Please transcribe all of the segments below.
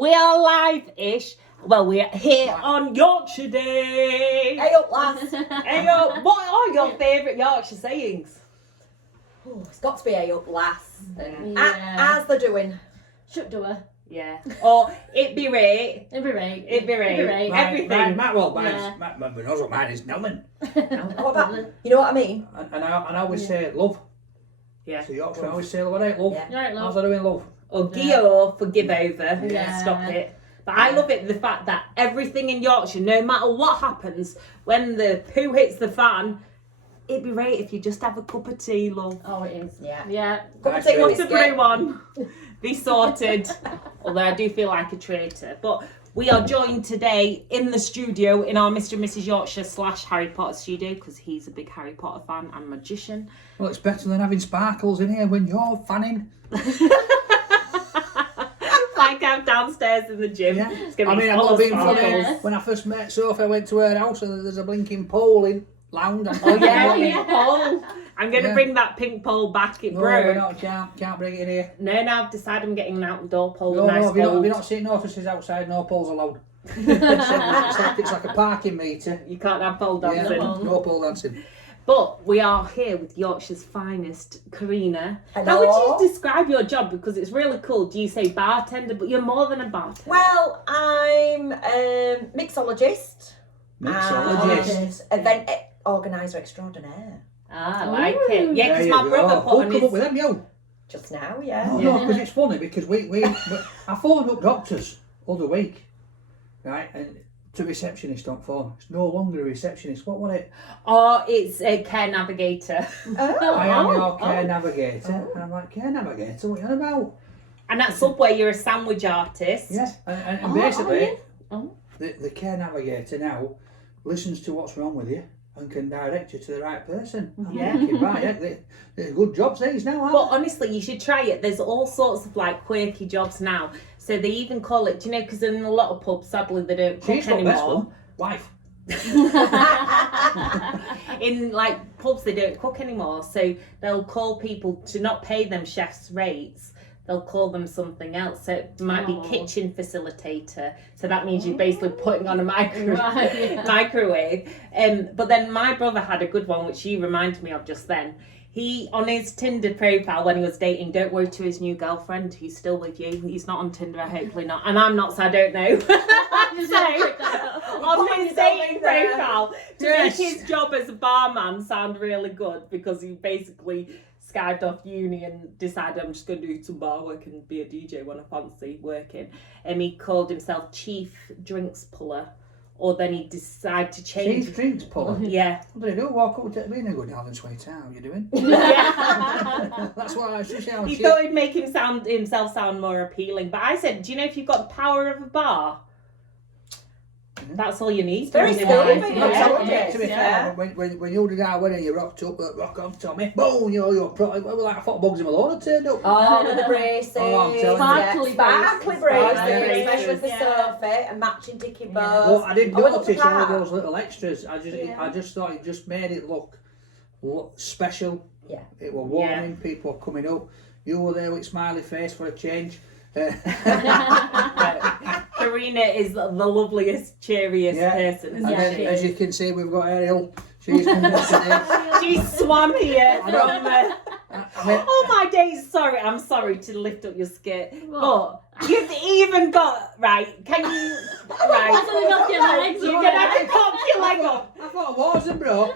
We are live-ish. Well, we're here on Yorkshire Day. Hey up, lads. Hey up. What are your favourite Yorkshire sayings? Oh, it's got to be hey up, lass. Yeah. As they're doing. Should do her. Yeah. Or it be right. It'd be right. It be right. Right. Everything. Right, Matt, well, Yeah. Matt knows what mine is, Nelman. What about, you know what I mean? And I always say love. Yeah. So Yorkshire, I always say love, right, love. Yeah. You're right, How's love. I doing, love? Or Gio for give over. Yeah. Stop it. But I love it, the fact that everything in Yorkshire, no matter what happens, when the poo hits the fan, it'd be right if you just have a cup of tea, love. Oh, it is. Yeah. Yeah. Cup of Nice tea, girl. What's biscuit. everyone? Be sorted. Although I do feel like a traitor. But we are joined today in the studio in our Mr. and Mrs. Yorkshire / Harry Potter studio because he's a big Harry Potter fan and magician. Well, it's better than having sparkles in here when you're fanning. Like I'm downstairs in the gym. Yeah. It's gonna I be mean, I'm full not of being sparkles. funny. Yes. When I first met Sophie, I went to her house and there's a blinking pole in lounge. Oh yeah, Yeah. pink pole. I'm gonna Yeah. bring that pink pole back. It No, broke. we're not, can't bring it in here. No, I've decided I'm getting an outdoor pole. No, nice have you gold. not seen notices outside? No poles allowed. it's like a parking meter. You can't have pole Yeah, dancing. no pole dancing. But we are here with Yorkshire's finest, Karina. Hello. How would you describe your job? Because it's really cool. Do you say bartender? But you're more than a bartender. Well, I'm mixologist. Mixologist. And event organiser extraordinaire. I like it. Yeah, There because you my go. brother put Who on come up his... with them, yo? Just now, yeah. No, because it's funny because we I phoned up doctors other week, right, and to receptionist on phone. It's no longer a receptionist. What was it? Oh, it's a care navigator. I am your care navigator. And I'm like, care navigator? What are you on about? And at Subway, you're a sandwich artist. Yes, and basically, Oh. the care navigator now listens to what's wrong with you and can direct you to the right person. I'm Yeah. thinking, right, yeah, they're good jobs these now, aren't But honestly, you should try it. There's all sorts of like quirky jobs now. So they even call it, do you know, because in a lot of pubs, sadly, they don't cook She's got this anymore. one. Wife. In like pubs, they don't cook anymore. So they'll call people to not pay them chef's rates. They'll call them something else. So it might be Oh. kitchen facilitator. So that means you're basically putting on a microwave. But then my brother had a good one, which you reminded me of just then. He, on his Tinder profile when he was dating, don't worry to his new girlfriend, he's still with you. He's not on Tinder, hopefully not. And I'm not, so I don't know. So, on his dating profile, to Yes. make his job as a barman sound really good, because he basically skived off uni and decided I'm just going to do some bar work and be a DJ when I fancy working. And he called himself Chief Drinks Puller. Or then he decided to change. Cheese drinks puller. Yeah. What do you do? Walk up to me and go, Darling, sweet, how are you doing? Yeah. That's what I was just saying. He thought it'd make himself sound more appealing. But I said, do you know if you've got the power of a bar? That's all you need. Very in skilled, life. isn't it? Yeah. To be fair, when you did our wedding, you rocked up, rock on Tommy, boom, you're probably like I thought Bugsy Malone had turned up. Oh, with the braces. Oh, I'm telling you. Sparkly Sparkly braces. braces, Sparkly especially for braces. Sophie, and matching dicky Yeah. bows. Well, I did I went up notice the all of park. those little extras. I just thought it just made it look special. Yeah. It was warming, people were coming up. You were there with smiley face for a change. Karina is the loveliest, cheeriest person. And isn't then, she? as you can see, we've got Ariel. She's come up today. She swam here I know. from. I mean, Oh my days! Sorry, I'm sorry to lift up your skirt, What? but you've even got right. Can you? I Right. thought you got your legs You're up. gonna have to cock your leg up. I thought I wasn't, bro. No.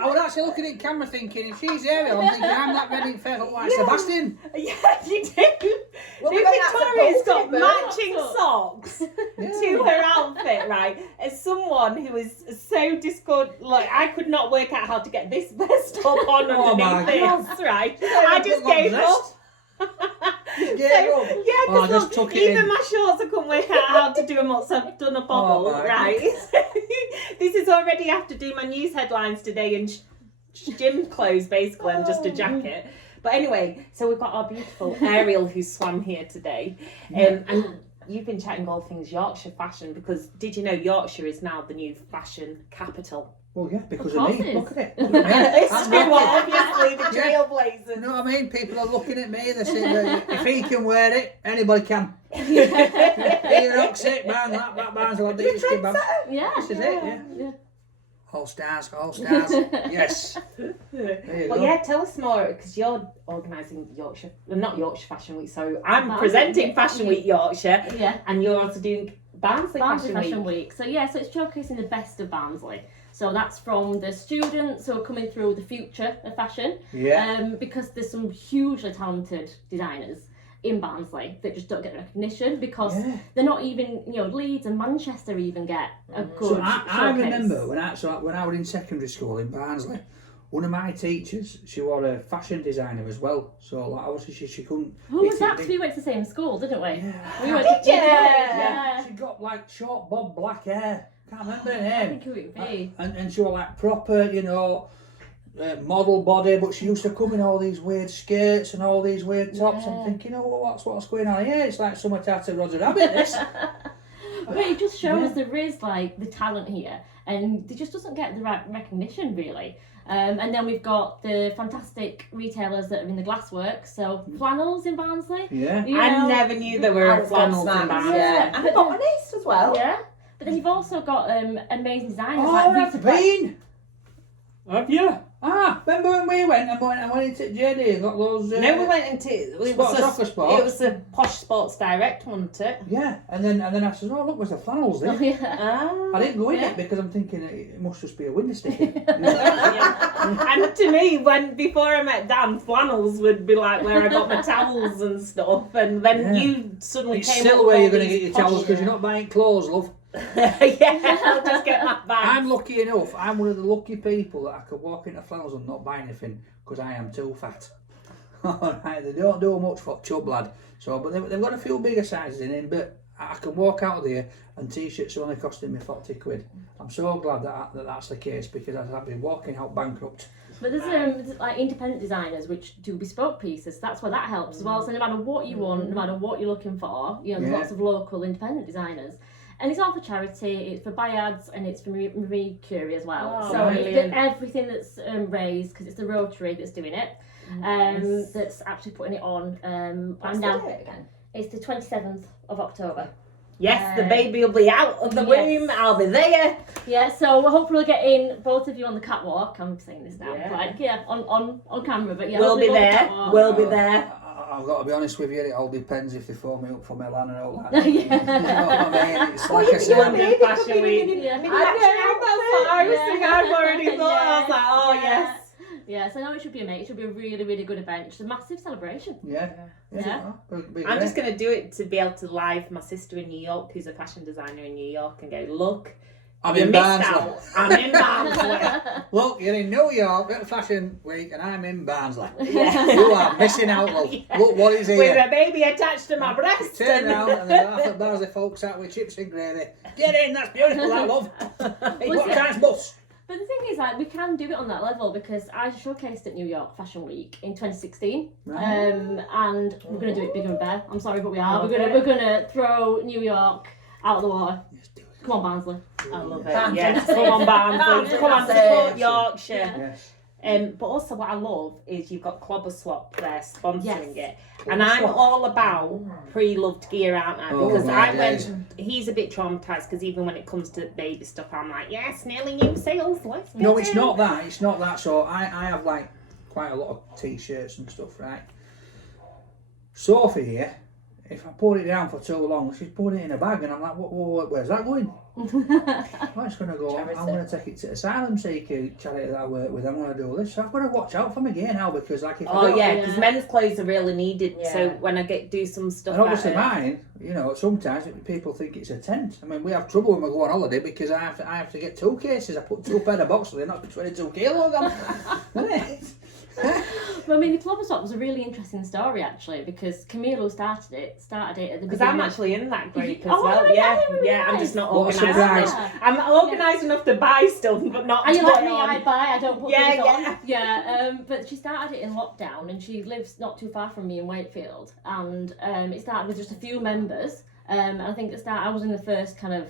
I was actually looking at the camera thinking, if she's Ariel, I'm thinking I'm that ready for like Sebastian. Yeah, you do. Well, New we got that Victoria's got supportive, matching but- socks Yeah. to her outfit, right? As someone who is so like I could not work out how to get this vest up on Oh my underneath this, right? I just gave up. Yeah, So, go. yeah, Oh, I because just took it even in. my shorts I couldn't work out how to do them up, so I've done a bobble, my right? This is already after doing my news headlines today in gym clothes, basically. I'm just a jacket. But anyway, so we've got our beautiful Ariel who swam here today. And you've been chatting all things Yorkshire fashion, because did you know Yorkshire is now the new fashion capital? Well, yeah, because Of of course me. it Look is. at it. Look at me. It's I'm true, not- obviously, the Yeah. trailblazers. You know what I mean? People are looking at me. They're saying, if he can wear it, anybody can. You're not sick, man. That band's a the history band. Yeah. This is it, yeah. All stars, all stars. Yes. There you Well, go. yeah, tell us more, because you're organising Yorkshire, well, not Yorkshire Fashion Week, so I'm Barnsley. presenting Fashion Week Yorkshire, Yeah. and you're also doing Barnsley Fashion Week. So yeah, so it's showcasing the best of Barnsley. So that's from the students who are coming through the future of fashion. Yeah. Because there's some hugely talented designers in Barnsley that just don't get recognition because they're not even, Leeds and Manchester even get a good So I showcase. remember when I was in secondary school in Barnsley, one of my teachers, she was a fashion designer as well. So like, obviously she couldn't. Who was that? 'Cause we went to the same school, didn't we? Yeah. We went Did to, you? Yeah. She got like short bob black hair. Can't remember her I name. think it would be. And she was like proper, model body, but she used to come in all these weird skirts and all these weird tops. Yeah. I'm thinking, what's going on here? It's like summer tattoo Roger Rabbit. This. But it just shows there is like the talent here, and it just doesn't get the right recognition really. And then we've got the fantastic retailers that are in the glasswork. So flannels in Barnsley. Yeah. I never knew there were I've got flannels in snacks, Barnsley. yeah. And a botanist as well. Yeah. But then you've also got amazing designers Oh, like that's Rita Pratt. been. Have you? Remember when we went? I went into JD and got those. No, we went into it Sports was Soccer Sport. It was a Posh Sports Direct, wasn't it? Yeah, and then I said, oh look, there's the flannels there. Oh, yeah. Ah. I didn't go in Yeah. it because I'm thinking it must just be a window sticker. Yeah. And to me, before I met Dan, flannels would be like where I got my towels and stuff, and then Yeah. you suddenly It's came still up where with you're all going to get these your towels posh- because you're not buying clothes, love. Yeah, I'll just get my bag. I'm lucky enough. I'm one of the lucky people that I could walk into flannels and not buy anything because I am too fat. Alright, they don't do much for chub lad. So, but they've got a few bigger sizes in it. But I can walk out of there and t-shirts are only costing me 40 quid. I'm so glad that's the case because I've been walking out bankrupt. But there's like independent designers which do bespoke pieces. That's where that helps as well. So no matter what you want, no matter what you're looking for, there's lots of local independent designers. And it's all for charity, it's for Bayads and it's for Marie Curie as well. Oh, so brilliant. everything that's raised, because it's the Rotary that's doing it, that's actually putting it on. What's and the now date again? it's the 27th of October. Yes, the baby will be out of the womb. I'll be there. Yeah, so hopefully we'll get in both of you on the catwalk. I'm saying this now, Yeah. on camera, but yeah, We'll be hopefully there. catwalk. We'll be there. I've got to be honest with you, it all depends if they phone me up for Milan and all that. Yeah. You know what I mean? It's Well, like I you said. can London maybe Fashion could be Week. mini- Yeah. mini I matching know, that's what I was Yeah. thinking. I've already thought. I was like, oh Yeah. yes. Yeah, so no, it should be amazing. It should be a really, really good event. It's a massive celebration. Yeah. Yeah. I'm just going to do it to be able to live my sister in New York, who's a fashion designer in New York, and go, look, I'm you in missed Barnsley. out. I'm in Barnsley. Look, you're in New York at Fashion Week and I'm in Barnsley. Yeah. You are missing out, love. Yeah. Look what is With here. a baby attached to my breast. Turn around and there's half of Barnsley folks out with chips and gravy. Get in, that's beautiful, that love. What time's bus? But the thing is, like, we can do it on that level because I showcased at New York Fashion Week in 2016, Right. and we're going to do it bigger and better. I'm sorry, but we are. Okay. We're gonna throw New York out of the water. Yes, do it. Come on, Barnsley. I love it. Barnsley. Yes, come on, Barnsley. Come on, support Yorkshire. Yes. But also what I love is you've got Clobber Swap there sponsoring Yes. it. And I'm all about pre-loved gear, aren't I? Oh, Because my I days. went, he's a bit traumatised because even when it comes to baby stuff, I'm like, yes, nearly new sales, let's go. No, it's not that. It's not that. So I have like quite a lot of t-shirts and stuff, right? Sophie here, if I put it down for too long, she's putting it in a bag, and I'm like, where's that going? Well, it's going to go. Charity. I'm going to take it to Asylum Seeker charity that I work with. I'm going to do this. So I've got to watch out for my gear now because, like, if I Oh don't, yeah, because men's clothes are really needed. So Yeah. when I do some stuff, and obviously like mine, sometimes people think it's a tent. I mean, we have trouble when we go on holiday because I have to get 2 cases. I put 2 pair of boxes in, that's 22 kilograms. Isn't it? Well, I mean, the Clobber Swap was a really interesting story actually because Camille, who started it at the beginning. because I'm actually in that group as Oh, well. yeah, Yeah, really yeah. I'm nice. just not What a organised. surprise. I'm organised enough to buy stuff, but not Are to you like put me? on. I buy, I don't put Yeah, things yeah. on. Yeah, but she started it in lockdown and she lives not too far from me in Wakefield. And it started with just a few members. And I think I was in the first kind of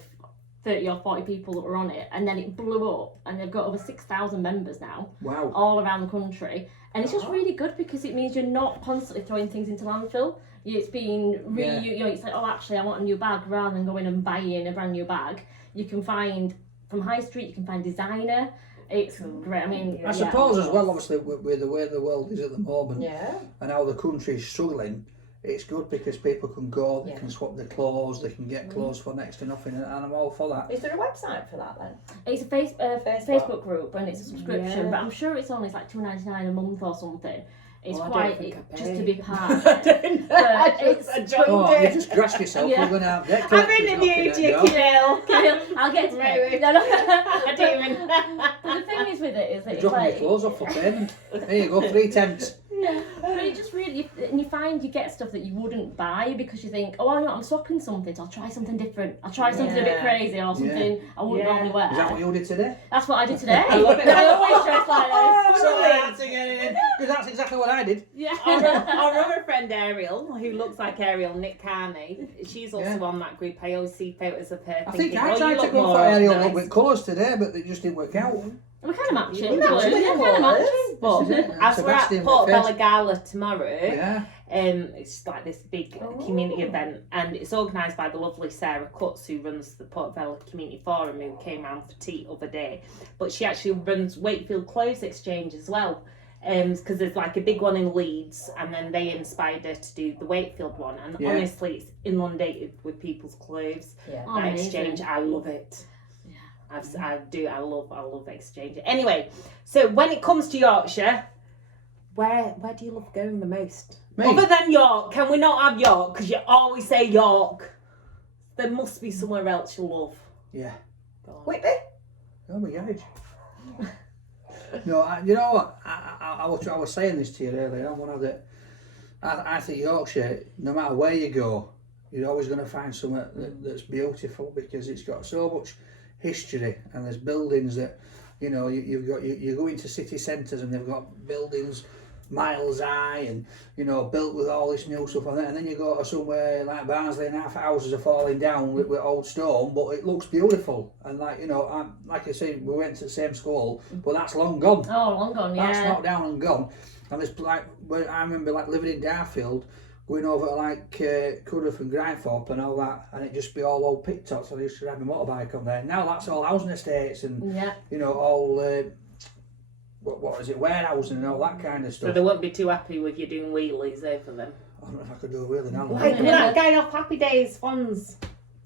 30 or 40 people that were on it. And then it blew up and they've got over 6,000 members now, Wow. all around the country. And it's just really good because it means you're not constantly throwing things into landfill. It's been you know, it's like, oh, actually, I want a new bag, rather than going and buying a brand new bag. You can find from high street. You can find designer. It's great. I mean, I suppose as well, obviously, with the way the world is at the moment, Yeah. and how the country's struggling, it's good because people can go, they can swap their clothes, they can get clothes for next to nothing, and I'm all for that. Is there a website for that then? it's a Facebook group, and it's a subscription. Yeah. But I'm sure it's only like $2.99 a month or something. It's Oh, I don't quite think I just to pay. be part of I it. don't know. But It's a joke. Oh, you just grass yourself, Yeah. we're going to have debt I've collectors interviewed knocking you, at the door. Kirill. I'll get to Right, it. No, no. I don't even. But the thing is with it is that You're it's dropping like, your clothes off for payment. There you go, 3 tenths. but it just really, and you find you get stuff that you wouldn't buy because you think, oh, I'm swapping something, so I'll try something different. I'll try something a bit Yeah. crazy or something I wouldn't Yeah. normally wear. Is that what you did today? That's what I did today. I love it. I always dress like this. So I had to get it in, because that's exactly what I did. Yeah. Our other friend Ariel, who looks like Ariel, Nick Carney, she's also Yeah. on that group. I always see photos of her. I thinking, think I oh, tried you to look go more for aerial nice. look with colours today, but it just didn't work out. We're kind of matching. You're matching Yeah, with kind of colours. matching. But This is it. as we're at Sebastian Port with Bella Gala tomorrow, Yeah. it's like this big community event, and it's organised by the lovely Sarah Cutts, who runs the Port Bella Community Forum, who came round for tea the other day. But she actually runs Wakefield Clothes Exchange as well, because there's like a big one in Leeds, and then they inspired her to do the Wakefield one. And Yeah. honestly, it's inundated with people's clothes. Yeah. Oh, That amazing. exchange, I love it. Yeah. I love exchange. Anyway, so when it comes to Yorkshire, where do you love going the most? Me? Other than York, can we not have York? Because you always say York. There must be somewhere else you love. Yeah. Go on. Whitby? Oh my God. No, you know what? I was saying this to you earlier. I'm one of the. I think Yorkshire, no matter where you go, you're always going to find something that's beautiful because it's got so much history, and there's buildings that, you know, you go into city centres and they've got buildings miles high and, you know, built with all this new stuff on it, and then you go to somewhere like Barnsley and half houses are falling down with old stone, but it looks beautiful. And like, you know, like I say, we went to the same school, but that's long gone. Oh, long gone, yeah. That's knocked down and gone. And there's like, when I remember like living in Darfield, going over to like Cudworth and Grindthorpe and all that, and it just be all old pit tops. I used to ride my motorbike on there. Now that's all housing estates and, Yeah. you know, all what is it, warehousing and all that kind of So stuff. they won't be too happy with you doing wheelies over them. I don't know if I could do a wheelie now. Like that guy off Happy Days Fonz.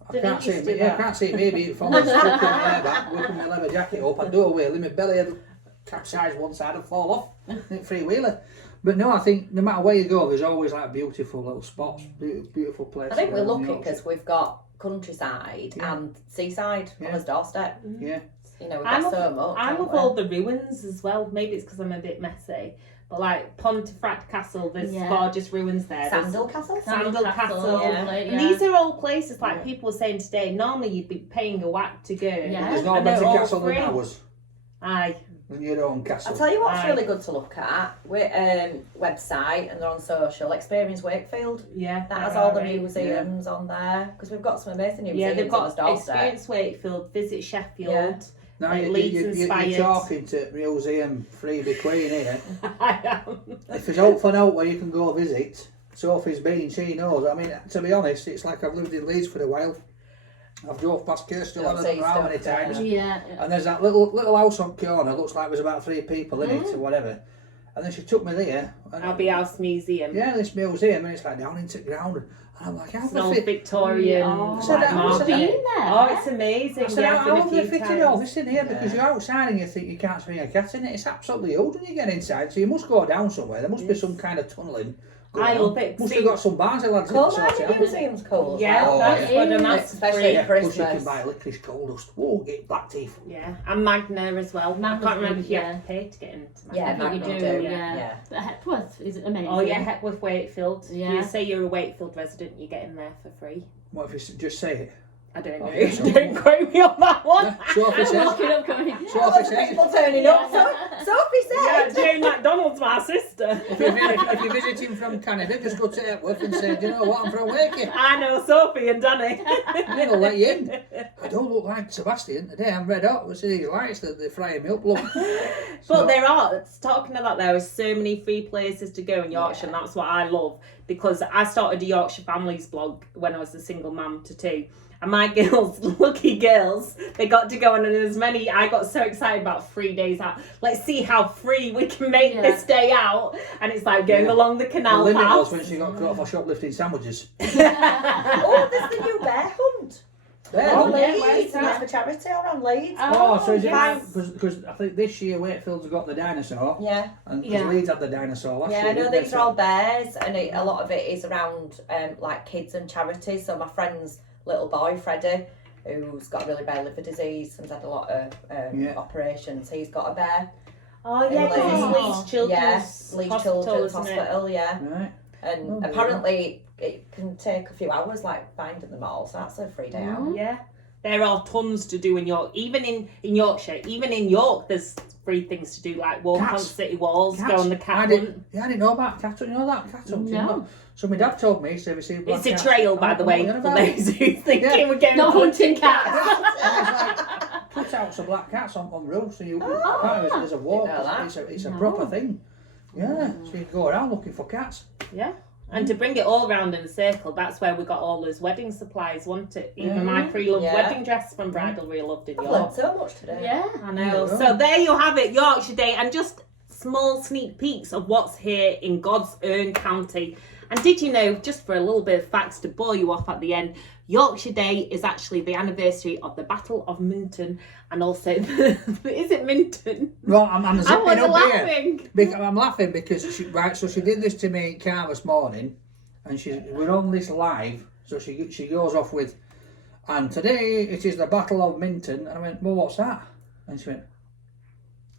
I can't see used to it. do Yeah, I that. can't see it. Maybe if I was stuck in my hair back, whipping my leather jacket up, I'd do a wheelie. My belly had capsized one side and fall off. Free wheeler. But no, I think no matter where you go, there's always like beautiful little spots, beautiful places. I think we're around lucky Yorkshire. because we've got countryside Yeah. and seaside on Yeah. his doorstep. Yeah. You know, we've I got love, so much. I haven't love we? all the ruins as well. Maybe it's because I'm a bit messy. But like Pontefract Castle, there's Yeah. gorgeous ruins there. There's Sandal Castle. Sandal Castle. yeah. And these are all places like Yeah. people were saying today, normally you'd be paying a whack to go. Yeah. There's no And they're better all castle than free. ours, Aye. than your own castle. I'll tell you what's Aye. really good to look at. We're website and they're on social. Experience Wakefield. Yeah. That has all the right. museums on there because we've got some amazing museums Yeah, they've on his got doorstep. Experience Wakefield, Visit Sheffield. Yeah. Now like you, Leeds you, inspired. you're talking to Museum Freebie Queen here. I am. If there's out for out where you can go visit, Sophie's been, she knows. I mean, to be honest, it's like I've lived in Leeds for a while. I've drove past Kirstel I don't know how many times. Yeah. And there's that little house on corner, looks like there's about 3 people in it or whatever. And then she took me there. And Abbey House Museum. yeah, this museum, and it's like down into the ground. And I'm like, how It's an the old fit? Victorian. Oh, I said, like, I said, been market. there. Oh, it's amazing. I said, Yeah, I've been how a have they few fitted all times. this in here? Because you're outside and you think you can't swing a cat in it. It's absolutely huge when you get inside. So you must go down somewhere. There must be some kind of tunnelling. going I on. love it. Must See- have got some bars lads in Coal to sort it mining out. museum's cool. as Yeah, well. that's it what is. I'm asking Especially for. at Yeah, plus you Christmas. can buy licorice coal dust. Whoa, get black teeth. Yeah, and Magna as well. Magna's I can't remember good, if you yeah. have to pay to get into Magna. Yeah, I think Magna you do, do, yeah. yeah. But Hepworth is amazing. Oh yeah, Hepworth Wakefield. Yeah. You say you're a Wakefield resident, you get in there for free. What if you just say it? I don't Oh, know. yeah, so- Don't quote me on that one. Sophie I'm says. looking up coming. Lots Sophie of says. people turning up. Sophie Yeah, said. Jane McDonald's my sister. If you're visiting from Canada, just go to Hepworth and say, do you know what, I'm from Wakey. I know Sophie and Danny. They'll let you in. I don't look like Sebastian today. I'm red hot. What's these lights that they're frying me up? Look. But there are, talking about there are so many free places to go in Yorkshire, and that's what I love, because I started a Yorkshire Families blog when I was a single mum to 2. And my girls, lucky girls, they got to go on as many. I got so excited about 3 days out. Let's see how free we can make this day out. And it's like going along the canal The limit path. was when she got cut off for shoplifting sandwiches. Oh, there's the new bear hunt. There, On look. Leeds, and it's for charity or on Leeds. Oh, so is yes. it because I think this year Wakefield's got the dinosaur, Yeah. and because Leeds had the dinosaur last year. Yeah, I know didn't they? these are all bears, and a lot of it is around like kids and charities. So my friend's little boy, Freddie, who's got a really bad liver disease and had a lot of operations, he's got a bear. Oh, yeah, because it's Leeds Children's Leeds Hospital, Children's isn't it? Hospital, yeah. Right. And apparently it can take a few hours, like finding them all, so that's a free day out. Yeah. There are tons to do in York, even in Yorkshire, even in York, there's free things to do, like walk on Cats. city walls, Cats. go on the I cat hunt. didn't know about cat hunting. You know that cat hunting? No. So my dad told me, so we see black It's a cats. trail, by the Oh, way, you know for about it? those who think we're going Not hunting cats. And it's like, put out some black cats on roofs, so apparently there's a walk. Didn't know that. It's a proper thing. Yeah, so you can go around looking for cats. Yeah. And to bring it all round in a circle, that's where we got all those wedding supplies, wasn't it? Even my pre-loved wedding dress from Bridal Real Loved in I've York. learned so much today. Yeah. I know. Yeah. So there you have it, Yorkshire Day, and just small sneak peeks of what's here in God's own county. And did you know, just for a little bit of facts to bore you off at the end, Yorkshire Day is actually the anniversary of the Battle of Minton, and also, is it Minton? Well, I'm I zipping was up laughing. here. I'm laughing because so she did this to me in car this morning, and we're on this live, so she goes off with, and today it is the Battle of Minton, and I went, well, what's that? And she went,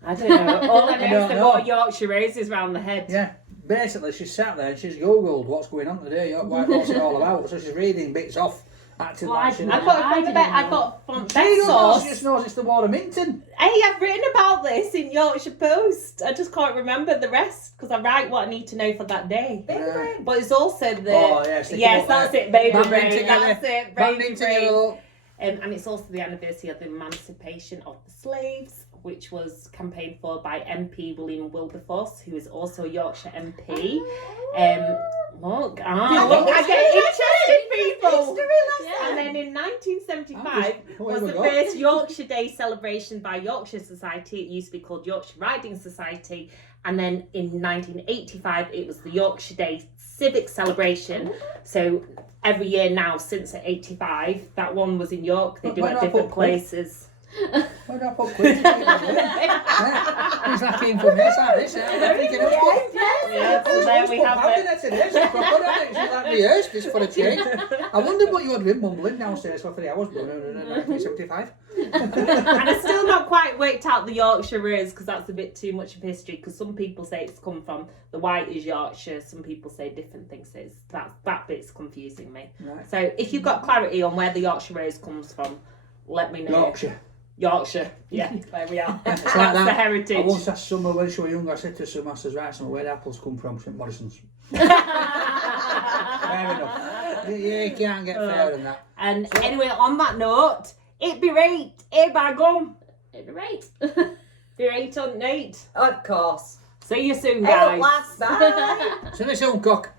I don't know. All I I know don't is know. what Yorkshire is round the head. yeah. Basically, she sat there and she's googled what's going on today, what's it all about. So she's reading bits off, acting Well, like she. I got it from the I got from She best don't know, she source. just knows it's the War of Minton. Hey, I've written about this in Yorkshire Post. I just can't remember the rest because I write what I need to know for that day. Baby Yeah. brain. But it's also the Oh, yeah, stick 'em yes, up that's there. it, baby Banding brain. together. That's it, Banding baby together, brain. look. And it's also the anniversary of the emancipation of the slaves, which was campaigned for by MP William Wilberforce, who is also a Yorkshire MP. Look, I get interested, people. And then in 1975 was we the go. first Yorkshire Day celebration by Yorkshire Society. It used to be called Yorkshire Riding Society. And then in 1985, it was the Yorkshire Day Civic Celebration. So every year now, since 85, that one was in York. They do Why it not at different put quiz? places. Why not put quiz? It's like information like this. I'm thinking of Yeah, so there we have it. She's like me, yes, this for a change. I wonder what you're doing mumbling downstairs for 3 hours. No, 1975. And I still not quite worked out the Yorkshire words because that's a bit too much of history. Because some people say it's come from the white is Yorkshire, some people say different things. So it's, that bit's confusing me. Right. So if you've got clarity on where the Yorkshire words comes from, let me know. Yorkshire, yeah, there we are. It's That's like the that. heritage. I once asked someone when she was young, I said to some masters, right, so where the apples come from? St Morrison's. Fair enough. You can't get fairer than that. And anyway, on that note, it be right, by gum. It'd be right. Be right on night. Of course. See you soon, Hey, guys. last bye. So this own cock.